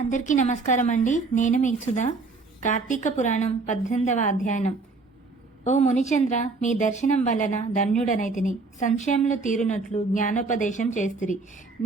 అందరికీ నమస్కారం అండి. నేను మీ సుధా. కార్తీక పురాణం 18వ అధ్యాయం. ఓ మునిచంద్ర, మీ దర్శనం వలన ధన్యుడనైతిని. సంశయంలో తీరునట్లు జ్ఞానోపదేశం చేస్తురి.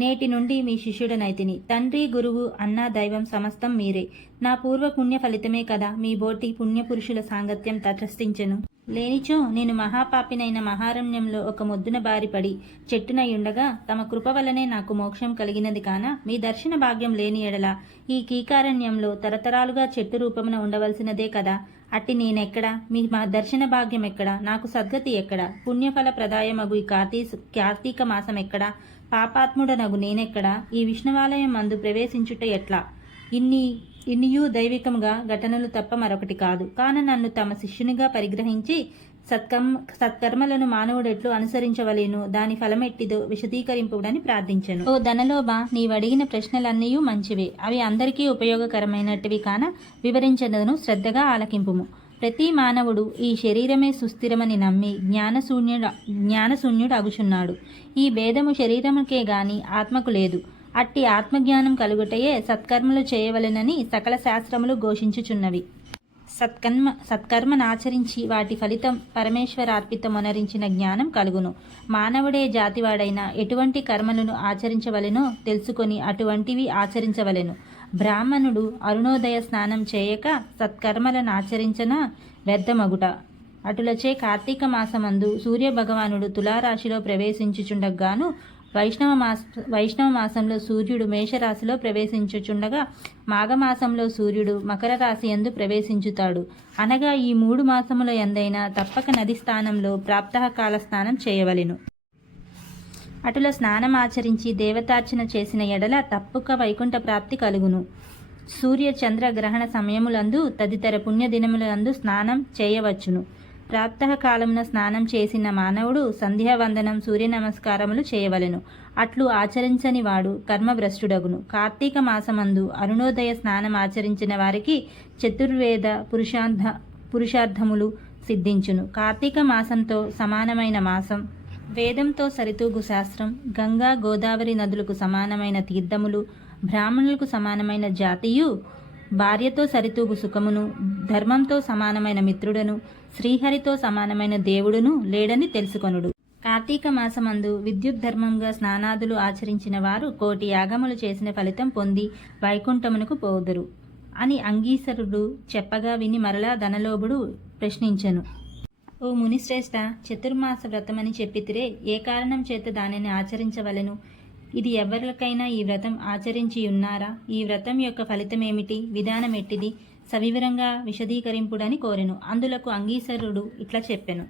నేటి నుండి మీ శిష్యుడనైతిని. తండ్రి, గురువు, అన్న, దైవం సమస్తం మీరే. నా పూర్వ పుణ్య ఫలితమే కదా మీ బోటి పుణ్యపురుషుల సాంగత్యం తటస్థించెను. లేనిచో నేను మహాపాపినైన మహారణ్యంలో ఒక మొద్దున బారిపడి చెట్టునయుండగా తమ కృప వలనే నాకు మోక్షం కలిగినది కాన, మీ దర్శన భాగ్యం లేని ఎడల ఈ కీకారణ్యంలో తరతరాలుగా చెట్టు రూపమున ఉండవలసినదే కదా. అట్టి నేనెక్కడా? మీ దర్శన భాగ్యం ఎక్కడా? నాకు సద్గతి ఎక్కడా? పుణ్యఫల ప్రదాయమగు ఈ కార్తీక మాసం ఎక్కడా? పాపాత్ముడనగు నేనెక్కడా? ఈ విష్ణువాలయం మందు ప్రవేశించుట ఎట్లా? ఇన్నియూ దైవికముగా ఘటనలు తప్ప మరొకటి కాదు. కాన నన్ను తమ శిష్యునిగా పరిగ్రహించి సత్కర్మలను మానవుడెట్లు అనుసరించవలేను, దాని ఫలమెట్టిదో విశదీకరింపుడని ప్రార్థించెను. ఓ ధనలోభ, నీవడిగిన ప్రశ్నలన్నీ మంచివే. అవి అందరికీ ఉపయోగకరమైనటివి కాన వివరించదను, శ్రద్ధగా ఆలకింపుము. ప్రతి మానవుడు ఈ శరీరమే సుస్థిరమని నమ్మి జ్ఞానశూన్యుడు అగుచున్నాడు. ఈ భేదము శరీరముకే గాని ఆత్మకు లేదు. అట్టి ఆత్మజ్ఞానం కలుగుటయే సత్కర్మలు చేయవలెనని సకల శాస్త్రములు ఘోషించుచున్నవి. సత్కర్మనాచరించి వాటి ఫలితం పరమేశ్వరార్పితమొనరించిన జ్ఞానం కలుగును. మానవుడే జాతివాడైనా ఎటువంటి కర్మలను ఆచరించవలెనో తెలుసుకొని అటువంటివి ఆచరించవలెను. బ్రాహ్మణుడు అరుణోదయ స్నానం చేయక సత్కర్మలను ఆచరించిన వ్యర్థమగుట. అటులచే కార్తీక మాసమందు సూర్య భగవానుడు తులారాశిలో ప్రవేశించుచుండగాను, వైష్ణవ మాసంలో సూర్యుడు మేషరాశిలో ప్రవేశించుచుండగా, మాఘమాసంలో సూర్యుడు మకర రాశి యందు ప్రవేశించుతాడు. అనగా ఈ 3 మాసముల యందైనా తప్పక నది స్థానంలో ప్రాప్తకాల స్నానం చేయవలెను. అటుల స్నానం ఆచరించి దేవతార్చన చేసిన ఎడల తప్పుక వైకుంఠ ప్రాప్తి కలుగును. సూర్య చంద్ర గ్రహణ సమయములందు తదితర పుణ్యదినములందు స్నానం చేయవచ్చును. ప్రాప్తకాలమున స్నానం చేసిన మానవుడు సంధ్యావందనం, సూర్య నమస్కారములు చేయవలెను. అట్లు ఆచరించని వాడు కర్మభ్రష్టుడగును. కార్తీక మాసమందు అరుణోదయ స్నానం ఆచరించిన వారికి చతుర్వేద పురుషార్థములు సిద్ధించును. కార్తీక మాసంతో సమానమైన మాసం, వేదంతో సరితూగు శాస్త్రం, గంగా గోదావరి నదులకు సమానమైన తీర్థములు, బ్రాహ్మణులకు సమానమైన జాతియు, భార్యతో సరితూగు సుఖమును, ధర్మంతో సమానమైన మిత్రుడను, శ్రీహరితో సమానమైన దేవుడును లేడని తెలుసుకొనుడు. కార్తీక మాసమందు విద్యుత్ ధర్మంగా స్నానాదులు ఆచరించిన వారు 1,000,000 యాగములు చేసిన ఫలితం పొంది వైకుంఠమునకు పోదురు అని అంగీసరుడు చెప్పగా విని మరలా ధనలోభుడు ప్రశ్నించెను. ఓ మునిశ్రేష్ఠ, చతుర్మాస వ్రతమని చెప్పితిరే, ఏ కారణం చేత దానిని ఆచరించవలెను? ఇది ఎవరికైనా ఈ వ్రతం ఆచరించి ఉన్నారా? ఈ వ్రతం యొక్క ఫలితమేమిటి? విధానమెట్టిది? సవివరంగా విశదీకరింపుడని కోరెను. అందులకు అంగీసరుడు ఇట్లా చెప్పెను.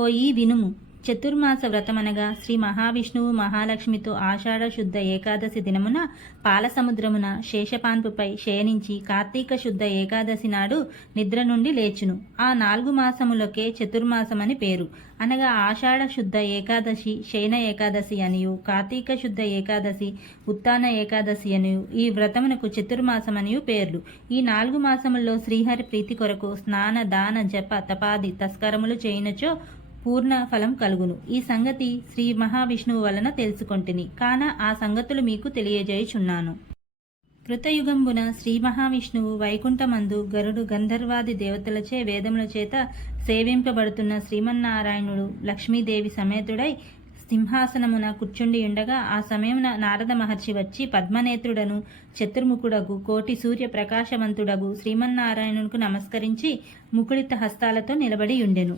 ఓయి వినుము. చతుర్మాస వ్రతమనగా శ్రీ మహావిష్ణువు మహాలక్ష్మితో ఆషాఢ శుద్ధ ఏకాదశి దినమున పాలసముద్రమున శేషపాన్పుపై శయనించి కార్తీక శుద్ధ ఏకాదశి నాడు నిద్ర నుండి లేచును. ఆ 4 మాసములకే చతుర్మాసమని పేరు. అనగా ఆషాఢ శుద్ధ ఏకాదశి శయన ఏకాదశి అనియు, కార్తీక శుద్ధ ఏకాదశి ఉత్తాన ఏకాదశి అనియు, ఈ వ్రతమునకు చతుర్మాసమనియు పేర్లు. ఈ 4 మాసముల్లో శ్రీహరి ప్రీతి కొరకు స్నాన దాన జప తపాది తస్కరములు చేయునచో పూర్ణ ఫలం కలుగును. ఈ సంగతి శ్రీ మహావిష్ణువు వలన తెలుసుకొంటిని కాన ఆ సంగతులు మీకు తెలియజేయుచున్నాను. కృతయుగంబున శ్రీ మహావిష్ణువు వైకుంఠమందు గరుడు గంధర్వాది దేవతలచే వేదముల చేత సేవింపబడుతున్న శ్రీమన్నారాయణుడు లక్ష్మీదేవి సమేతుడై సింహాసనమున కూర్చుండి ఉండగా, ఆ సమయమున నారద మహర్షి వచ్చి పద్మనేత్రుడను చతుర్ముఖుడగు కోటి సూర్య ప్రకాశవంతుడగు శ్రీమన్నారాయణునికి నమస్కరించి ముకుళిత హస్తాలతో నిలబడి ఉండెను.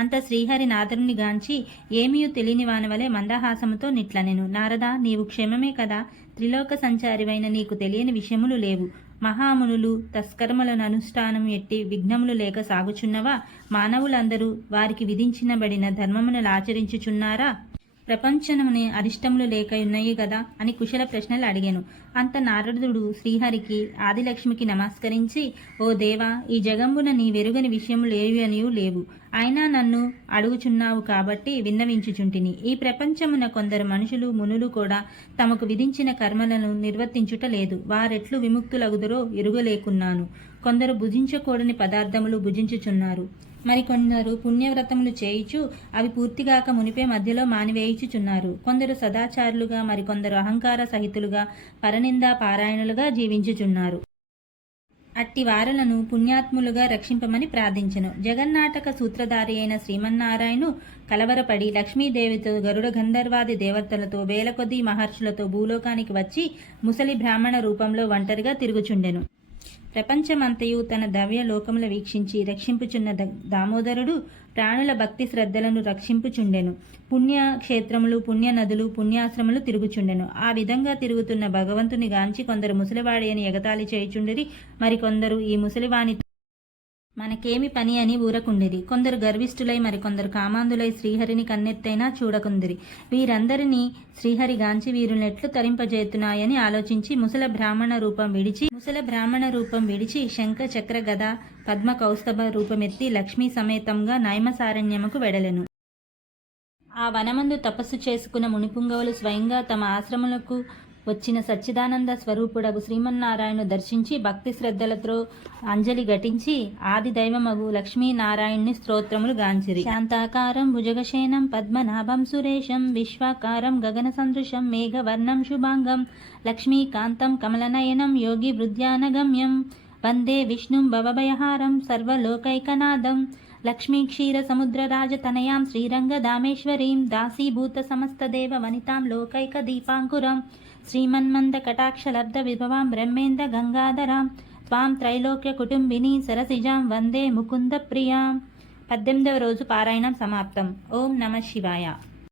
అంత శ్రీహరి నారదుని గాంచి ఏమీయూ తెలియని వానవలే మందహాసముతో నిట్లనెను. నారదా, నీవు క్షేమమే కదా? త్రిలోక సంచారివైన నీకు తెలియని విషయములు లేవు. మహామునులు తస్కర్మలను అనుష్ఠానం ఎట్టి విఘ్నములు లేక సాగుచున్నవా? మానవులందరూ వారికి విధించినబడిన ధర్మములను ఆచరించుచున్నారా? ప్రపంచమునే అరిష్టములు లేక ఉన్నాయి కదా అని కుశల ప్రశ్నలు అడిగాను. అంత నారదుడు శ్రీహరికి ఆదిలక్ష్మికి నమస్కరించి, ఓ దేవా, ఈ జగంబున నీ వెరుగని విషయములు ఏవి అనియూ లేవు. అయినా నన్ను అడుగుచున్నావు కాబట్టి విన్నవించుచుంటిని. ఈ ప్రపంచమున కొందరు మనుషులు మునులు కూడా తమకు విధించిన కర్మలను నిర్వర్తించుట లేదు. వారెట్లు విముక్తులగుదరో ఎరుగలేకున్నాను. కొందరు భుజించకూడని పదార్థములు భుజించుచున్నారు. మరికొందరు పుణ్యవ్రతములు చేయుచు అవి పూర్తిగాక మునిపే మధ్యలో మానివేయుచుచున్నారు. కొందరు సదాచారులుగా, మరికొందరు అహంకార సహితులుగా, పరనిందా పారాయణులుగా జీవించుచున్నారు. అట్టి వారలను పుణ్యాత్ములుగా రక్షింపమని ప్రార్థించెను. జగన్నాటక సూత్రధారి అయిన శ్రీమన్నారాయణు కలవరపడి లక్ష్మీదేవితో గరుడ గంధర్వాది దేవతలతో వేల కొద్దీ మహర్షులతో భూలోకానికి వచ్చి ముసలి బ్రాహ్మణ రూపంలో ఒంటరిగా తిరుగుచుండెను. ప్రపంచమంతయు తన దవ్య లోకముల వీక్షించి రక్షింపుచున్న దామోదరుడు ప్రాణుల భక్తి శ్రద్ధలను రక్షింపుచుండెను. పుణ్యక్షేత్రములు, పుణ్య నదులు, పుణ్యాశ్రములు తిరుగుచుండెను. ఆ విధంగా తిరుగుతున్న భగవంతుని గాంచి కొందరు ముసలివాడి అని ఎగతాళి చేయుచుండిరి. మరికొందరు ఈ ముసలివాని మనకేమి పని అని ఊరకుండిరి. కొందరు గర్విష్ఠులై మరికొందరు కామాంధులై శ్రీహరిని కన్నెత్తైనా చూడకుందిరి. వీరందరినీ శ్రీహరి గాంచి వీరునెట్లు తరింపజేతున్నాయని ఆలోచించి ముసల బ్రాహ్మణ రూపం విడిచి శంఖ చక్ర గద పద్మ కౌస్తభ రూపమెత్తి లక్ష్మీ సమేతంగా నైమసారణ్యముకు వెడలెను. ఆ వనమందు తపస్సు చేసుకున్న మునిపుంగవులు స్వయంగా తమ ఆశ్రములకు వచ్చిన సచ్చిదానంద స్వరూపుడగు శ్రీమన్నారాయణను దర్శించి భక్తి శ్రద్ధలతో అంజలి ఘటించి ఆది దైవమగు లక్ష్మీనారాయణుని స్తోత్రములు గాంచిరి. శాంతాకారం భుజగశేనం పద్మనాభం సురేశం విశ్వాకారం గగన సందృశం మేఘవర్ణం శుభాంగం లక్ష్మీకాంతం కమలనయనం యోగి వృద్ధ్యానగమ్యం వందే విష్ణుం భవభయహారం సర్వలోకైకనాథం లక్ష్మీ క్షీర సముద్ర రాజతనయాం శ్రీరంగదామేశ్వరీం దాసీభూత సమస్తదేవ వనితాం లోకైక దీపాంకురం శ్రీమన్మంద కటాక్షలబ్ధ విభవాం బ్రహ్మేంద్ర గంగాధరాం త్వాం త్రైలోక్య కుటుంబిని సరసిజాం వందే ముకుంద ప్రియాం. 18వ రోజు పారాయణం సమాప్తం. ఓం నమః శివాయ.